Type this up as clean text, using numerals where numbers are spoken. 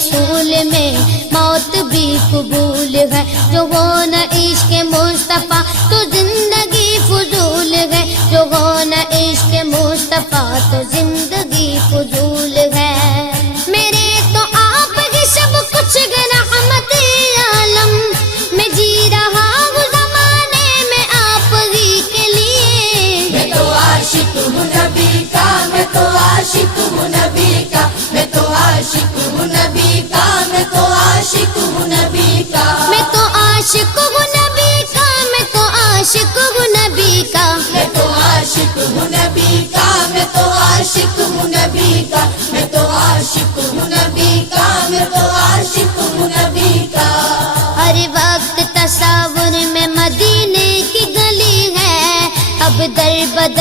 رسول میں موت بھی قبول ہے، جو ہو نہ عشق مصطفیٰ تو زندگی فضول ہے، جو ہو نہ عشق مصطفیٰ تو زندگی فضول ہے۔ میرے تو آپ ہی سب کچھ گے رحمت عالم، میں جی رہا ہوں زمانے میں آپ ہی کے لیے۔ میں تو عاشق ہوں نبی کا، میں تو عاشق ہوں نبی کا، میں تو عاشق ہوں نبی کا، میں تو عاشق ہوں نبی کا، میں تو عاشق ہوں نبی کا، میں تو عاشق ہوں نبی کا، میں تو عاشق ہوں نبی کا، میں تو عاشق ہوں نبی کا، میں تو عاشق ہوں نبی کا، میں تو عاشق ہوں نبی کا۔ ہر وقت تصور میں مدینے کی گلی ہے، اب در بدر